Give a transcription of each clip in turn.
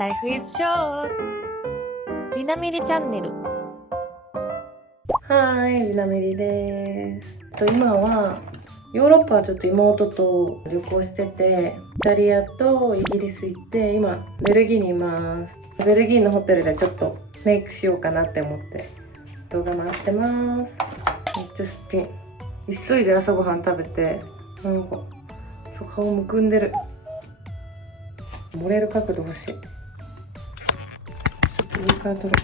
Life is short りなみりチャンネル。はーい、りなみりです。今はヨーロッパはちょっと妹と旅行してて、イタリアとイギリス行って、今ベルギーにいます。ベルギーのホテルでちょっとメイクしようかなって思って動画回してます。めっちゃすっぴん。急いで朝ごはん食べて、なんか今日顔むくんでる。漏れる角度欲しい。ちょっと上から撮る。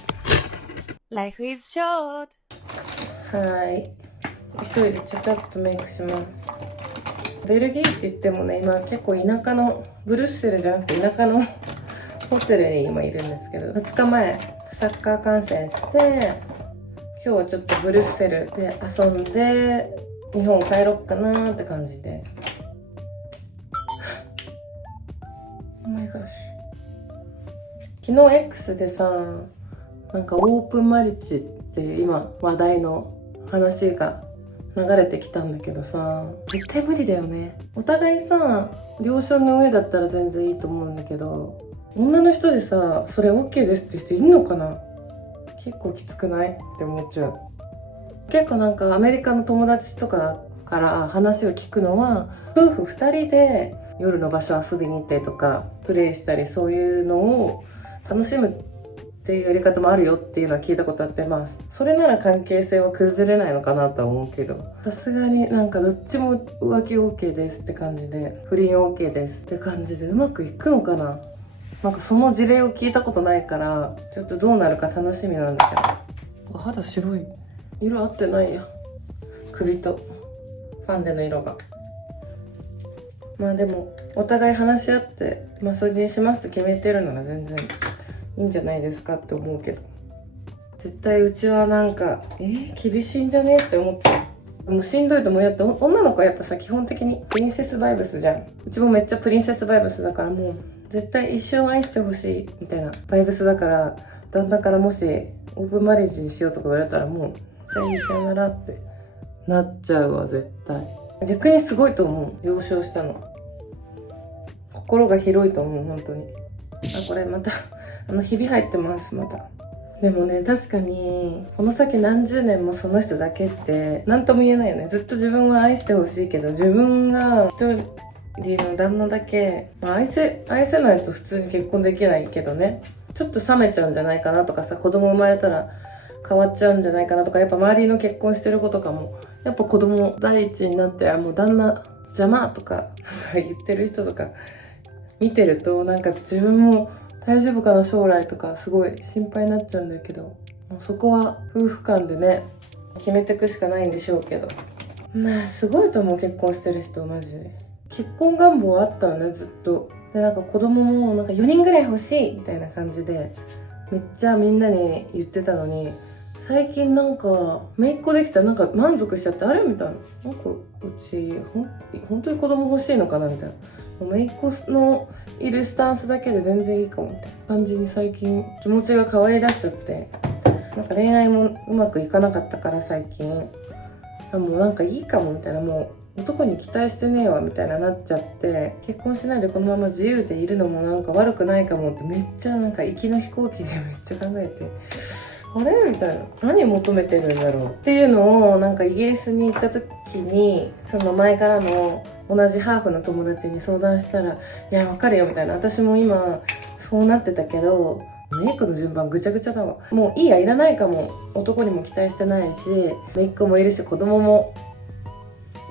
Life is short はい、急いでちゃちゃっとメイクします。ベルギーって言ってもね、今結構田舎のブルッセルじゃなくて田舎のホテルに今いるんですけど、2日前サッカー観戦して、今日はちょっとブルッセルで遊んで日本帰ろっかなーって感じです。お前がし昨日 X でさ、なんかオープンマリッジって今話題の話が流れてきたんだけどさ、絶対無理だよね。お互いさ、了承の上だったら全然いいと思うんだけど、女の人でさ、それ OK ですって人いるのかな。結構きつくないって思っちゃう。結構なんかアメリカの友達とかから話を聞くのは、夫婦2人で夜の場所遊びに行ったりとかプレイしたり、そういうのを楽しむっていうやり方もあるよっていうのは聞いたことあって、まあそれなら関係性は崩れないのかなとは思うけど、さすがになんかどっちも浮気 OK ですって感じで、不倫 OK ですって感じでうまくいくのかな。なんかその事例を聞いたことないから、ちょっとどうなるか楽しみなんだけど。肌白い。色合ってないや、首とファンデの色が。まあでもお互い話し合って、まあそれにしますって決めてるなら全然いいんじゃないですかって思うけど、絶対うちはなんか厳しいんじゃねって思って。もうしんどいと思う。やって女の子はやっぱさ、基本的にプリンセスバイブスじゃん。うちもめっちゃプリンセスバイブスだから、もう絶対一生愛してほしいみたいなバイブスだから、旦那からもしオープンマリッジにしようとか言われたら、もうじゃあいいさよならってなっちゃうわ絶対。逆にすごいと思う、了承したの。心が広いと思う本当に。これまたひび入ってますまた。でもね、確かにこの先何十年もその人だけって何とも言えないよね。ずっと自分は愛してほしいけど、自分が一人の旦那だけ、愛せないと普通に結婚できないけどね、ちょっと冷めちゃうんじゃないかなとかさ、子供生まれたら変わっちゃうんじゃないかなとか、やっぱ周りの結婚してる子とかもやっぱ子供第一になって、もう旦那邪魔とか言ってる人とか見てると、なんか自分も大丈夫かな将来とかすごい心配になっちゃうんだけど、もうそこは夫婦間でね決めていくしかないんでしょうけど、まあすごいと思う、結婚してる人マジで。結婚願望あったのねずっと。でなんか子供もなんか4人ぐらい欲しいみたいな感じでめっちゃみんなに言ってたのに、最近なんか姪っ子できたらなんか満足しちゃって、あれみたいな、なんかうち本当に子供欲しいのかなみたいな、姪っ子のいるスタンスだけで全然いいかもみたいな感じに最近気持ちが変わりだしちゃって、なんか恋愛もうまくいかなかったから最近、もうなんかいいかもみたいな、もう男に期待してねえわみたいななっちゃって、結婚しないでこのまま自由でいるのもなんか悪くないかもってめっちゃなんか行きの飛行機でめっちゃ考えて、あれみたいな、何求めてるんだろうっていうのをなんかイギリスに行った時に、その前からの同じハーフの友達に相談したら、いやわかるよみたいな、私も今そうなってたけどメイクの順番ぐちゃぐちゃだわ、もういいや、いらないかも、男にも期待してないし姪っ子もいるし子供も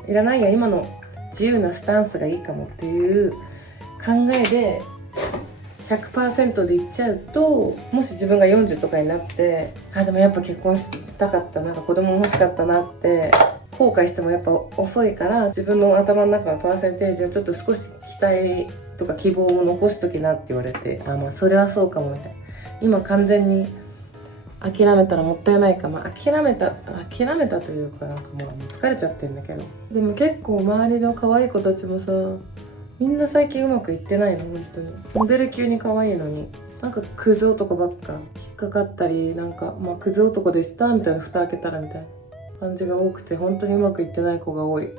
いらないや、今の自由なスタンスがいいかもっていう考えで 100% でいっちゃうと、もし自分が40とかになって、でもやっぱ結婚したかったな、子供も欲しかったなって後悔してもやっぱ遅いから、自分の頭の中のパーセンテージをちょっと少し期待とか希望を残しときなって言われて、まあそれはそうかもみたいな。今完全に諦めたらもったいないか、諦めたというか、なんかもう疲れちゃってんだけど、でも結構周りの可愛い子たちもさ、みんな最近うまくいってないの本当に。モデル級に可愛いのになんかクズ男ばっか引っかかったり、なんかクズ男でしたみたいな、蓋開けたらみたいな感じが多くて、本当にうまくいってない子が多い。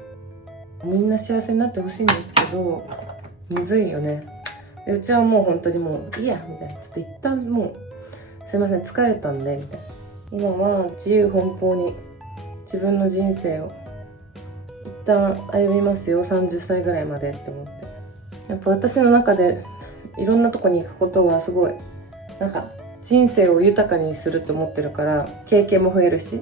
みんな幸せになってほしいんですけど、むずいよね。でうちはもう本当にもういいやみたいな、ちょっと一旦もうすいません疲れたんでみたいな、今は自由奔放に自分の人生を一旦歩みますよ、30歳ぐらいまでって思って。やっぱ私の中でいろんなとこに行くことはすごいなんか人生を豊かにすると思ってるから、経験も増えるし、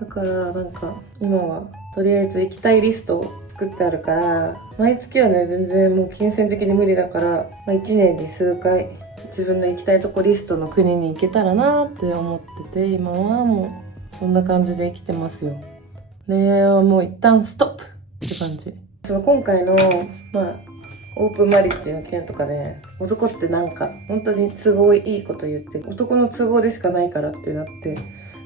だからなんか今はとりあえず行きたいリストを作ってあるから、毎月はね全然もう金銭的に無理だから、1年に数回自分の行きたいとこリストの国に行けたらなって思ってて、今はもうこんな感じで生きてますよ。恋愛はもう一旦ストップって感じ。その今回のオープンマリッジの件とかね、男ってなんか本当に都合いいこと言って、男の都合でしかないからってなって、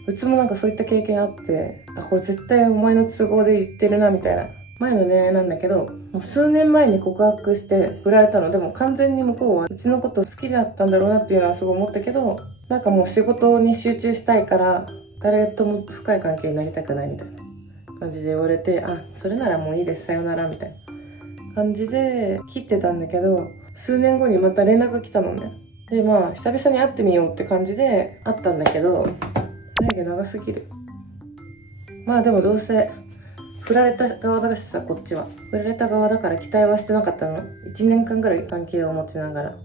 うちもなんかそういった経験あって、これ絶対お前の都合で言ってるなみたいな。前の恋愛なんだけど、もう数年前に告白して振られたので、も完全に向こうはうちのこと好きだったんだろうなっていうのはすごい思ったけど、なんかもう仕事に集中したいから誰とも深い関係になりたくないみたいな感じで言われて、それならもういいです、さよならみたいな感じで切ってたんだけど、数年後にまた連絡が来たのね。で久々に会ってみようって感じで会ったんだけど、眉毛長すぎる。でもどうせ振られた側だしさ、こっちは振られた側だから期待はしてなかったの。1年間ぐらい関係を持ちながら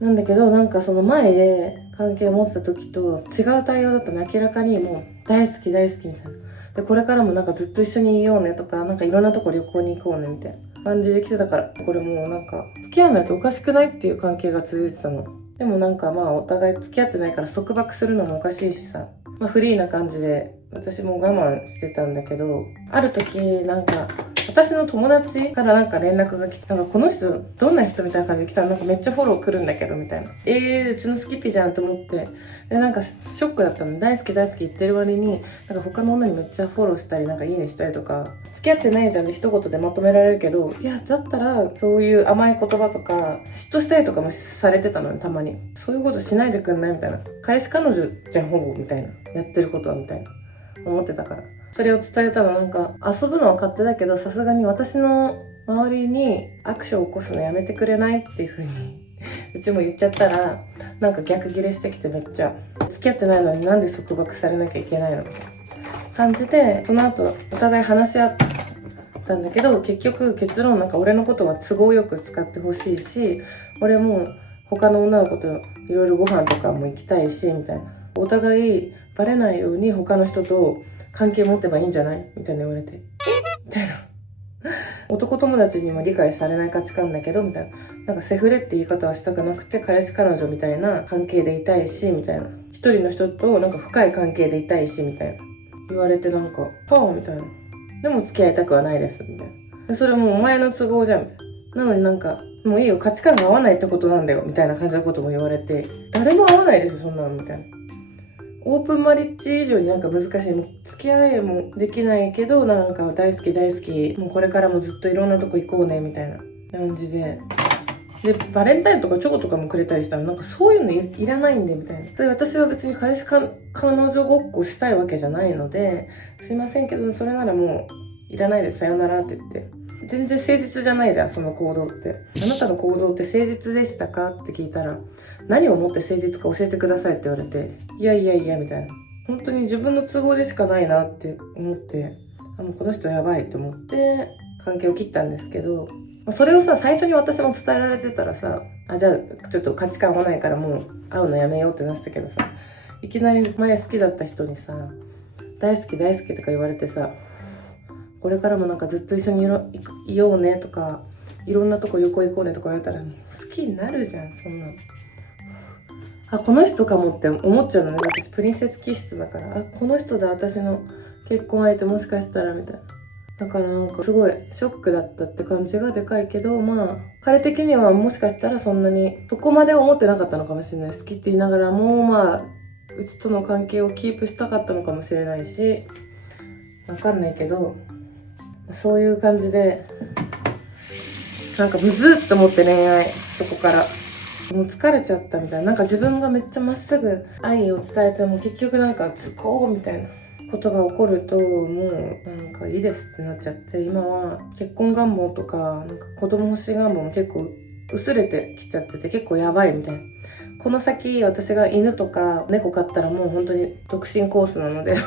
なんだけど、なんかその前で関係を持ってた時と違う対応だったの。明らかにもう大好き大好きみたいな。でこれからもなんかずっと一緒にいようねとか、なんかいろんなとこ旅行に行こうねみたいな感じで来てたから、これもうなんか付き合わないとおかしくないっていう関係が続いてたの。でもなんかお互い付き合ってないから束縛するのもおかしいしさ、フリーな感じで私も我慢してたんだけど、ある時なんか私の友達からなんか連絡が来て、なんかこの人どんな人みたいな感じで来たら、なんかめっちゃフォロー来るんだけどみたいな、うちのスキピじゃんと思って、でなんかショックだったの。大好き大好き言ってる割になんか他の女にめっちゃフォローしたり、なんかいいねしたりとか、付き合ってないじゃんで一言でまとめられるけど、いやだったらそういう甘い言葉とか嫉妬したりとかもされてたのに、たまにそういうことしないでくんないみたいな、彼氏彼女じゃんほぼみたいな、やってることはみたいな思ってたから、それを伝えたら、なんか遊ぶのは勝手だけどさすがに私の周りにアクションを起こすのやめてくれないっていう風にうちも言っちゃったら、なんか逆ギレしてきて、めっちゃ付き合ってないのになんで束縛されなきゃいけないのみたいな感じで、その後お互い話し合ったんだけど、結局結論なんか俺のことは都合よく使ってほしいし、俺も他の女の子といろいろご飯とかも行きたいしみたいな、お互いバレないように他の人と関係持ってばいいんじゃないみたいな言われて、みたいな。男友達にも理解されない価値観だけどみたいな、なんかセフレって言い方はしたくなくて、彼氏彼女みたいな関係でいたいしみたいな、一人の人となんか深い関係でいたいしみたいな言われて、なんかはあみたいな、でも付き合いたくはないですみたいな、でそれもお前の都合じゃんみたいな、なのになんかもういいよ、価値観が合わないってことなんだよみたいな感じのことも言われて、誰も合わないですよそんなのみたいな。オープンマリッジ以上になんか難しい。もう付き合いもできないけど、なんか大好き大好き、もうこれからもずっといろんなとこ行こうねみたいな感じで、バレンタインとかチョコとかもくれたりしたら、なんかそういうの いらないんでみたいな。で私は別に彼氏彼女ごっこしたいわけじゃないので、すいませんけどそれならもういらないです、さよならって言って。全然誠実じゃないじゃんその行動って。あなたの行動って誠実でしたかって聞いたら、何をもって誠実か教えてくださいって言われて、いやいやいやみたいな、本当に自分の都合でしかないなって思って、もうこの人やばいと思って関係を切ったんですけど、それをさ最初に私も伝えられてたらさ、じゃあちょっと価値観合わないからもう会うのやめようってなってたけどさ、いきなり前好きだった人にさ大好き大好きとか言われてさ、これからもなんかずっと一緒にいようねとか、いろんなとこ旅行行こうねとか言われたら、好きになるじゃんそんなの。この人かもって思っちゃうのね。私プリンセス気質だから、この人だ私の結婚相手もしかしたらみたいな。だからなんかすごいショックだったって感じがでかいけど、彼的にはもしかしたらそんなにそこまで思ってなかったのかもしれない。好きって言いながらもうちとの関係をキープしたかったのかもしれないし、わかんないけど、そういう感じでなんかムズっと思って、恋愛そこからもう疲れちゃったみたいな。なんか自分がめっちゃまっすぐ愛を伝えても結局なんかズコーみたいなことが起こると、もうなんかいいですってなっちゃって、今は結婚願望とかなんか子供欲しい願望も結構薄れてきちゃってて結構やばいみたいな。この先私が犬とか猫飼ったらもう本当に独身コースなので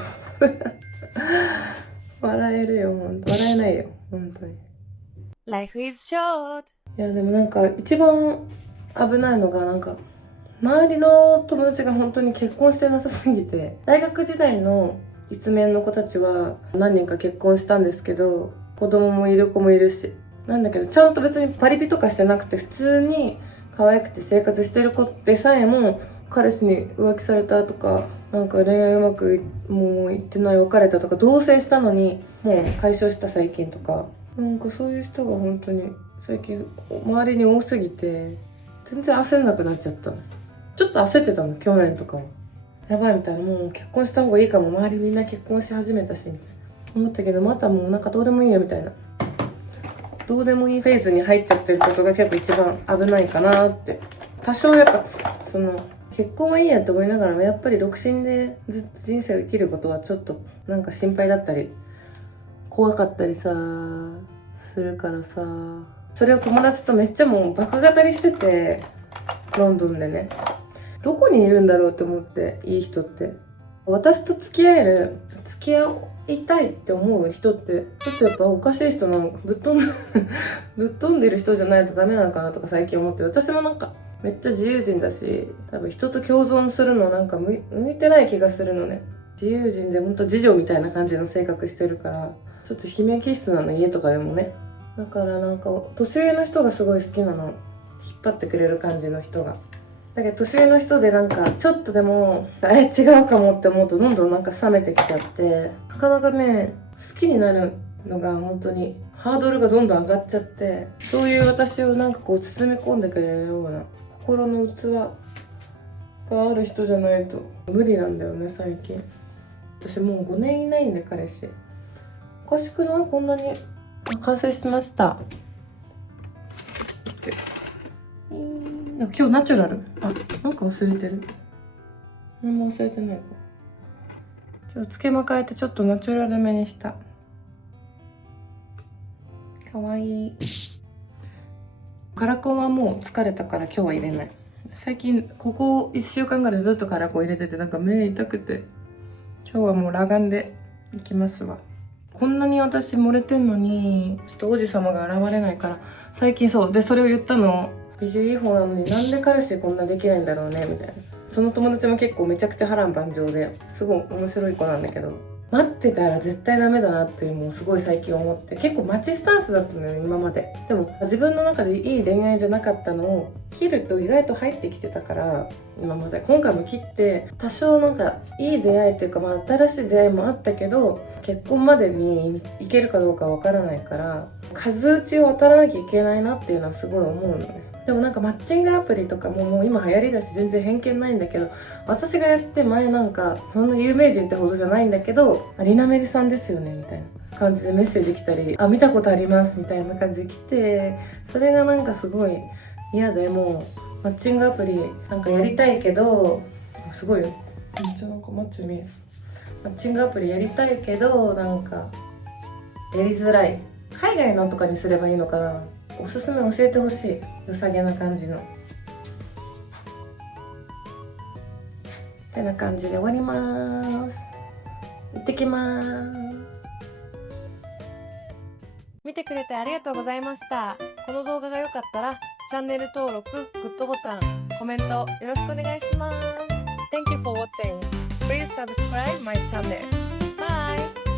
笑えるよ、本当笑えないよ本当に。 Life is short. いやでもなんか一番危ないのがなんか周りの友達が本当に結婚してなさすぎて、大学時代の一面の子たちは何人か結婚したんですけど、子供もいる子もいるし、なんだけどちゃんと別にパリピとかしてなくて普通に可愛くて生活してる子でさえも彼氏に浮気されたとか、なんか恋愛うまくもういってない、別れたとか、同棲したのにもう解消した最近とか、なんかそういう人が本当に最近周りに多すぎて全然焦んなくなっちゃったの。ちょっと焦ってたの、去年とかも。やばいみたいな、もう結婚した方がいいかも、周りみんな結婚し始めたしみたいな思ったけど、またもうなんかどうでもいいよみたいな、どうでもいいフェーズに入っちゃってることが結構一番危ないかなって。多少やっぱその結婚はいいやって思いながらも、やっぱり独身でずっと人生を生きることはちょっとなんか心配だったり怖かったりさするからさ、それを友達とめっちゃもう爆語りしてて、ロンドンでね、どこにいるんだろうって思って、いい人って。私と付き合いたいって思う人ってちょっとやっぱおかしい人なの、ぶっ飛んでる人じゃないとダメなのかなとか最近思って、私もなんかめっちゃ自由人だし、多分人と共存するのなんか向いてない気がするのね。自由人でほんと次女みたいな感じの性格してるから、ちょっと姫気質なの、家とかでもね。だからなんか年上の人がすごい好きなの、引っ張ってくれる感じの人が。だけど年上の人でなんかちょっとでも違うかもって思うとどんどんなんか冷めてきちゃって、なかなかね好きになるのが本当にハードルがどんどん上がっちゃって、そういう私をなんかこう包み込んでくれるような心の器がある人じゃないと無理なんだよね最近。私もう5年いないんで彼氏。おかしくない？こんなに。完成しました。今日ナチュラル。なんか忘れてる。何も忘れてないか。今日つけま変えてちょっとナチュラルめにした。かわいい。カラコンはもう疲れたから今日は入れない。最近ここ1週間ぐらいずっとカラコン入れててなんか目痛くて、今日はもう裸眼でいきますわ。こんなに私漏れてんのにちょっと王子様が現れないから最近そうで、それを言ったの。美女いい方なのになんで彼氏こんなできないんだろうねみたいな。その友達も結構めちゃくちゃ波乱万丈ですごい面白い子なんだけど、待ってたら絶対ダメだなってもうすごい最近思って、結構待ちスタンスだったのよ今まで。でも自分の中でいい恋愛じゃなかったのを切ると意外と入ってきてたから、今まで今回も切って多少なんかいい出会いっていうか、新しい出会いもあったけど結婚までに行けるかどうかわからないから、数打ちを当たらなきゃいけないなっていうのはすごい思うのね。でもなんかマッチングアプリとかもう今流行りだし全然偏見ないんだけど、私がやって前なんかそんな有名人ってほどじゃないんだけど、リナメリさんですよねみたいな感じでメッセージ来たり、見たことありますみたいな感じで来て、それがなんかすごい嫌で、もうマッチングアプリなんかやりたいけど、すごいよめっちゃなんかマッチョ見える。マッチングアプリやりたいけどなんかやりづらい。海外のとかにすればいいのかな。おすすめ教えてほしい。良さげな感じの。ってな感じで終わります。行ってきます。見てくれてありがとうございました。この動画が良かったらチャンネル登録、グッドボタン、コメントよろしくお願いします。Thank you for watching. Please subscribe my channel.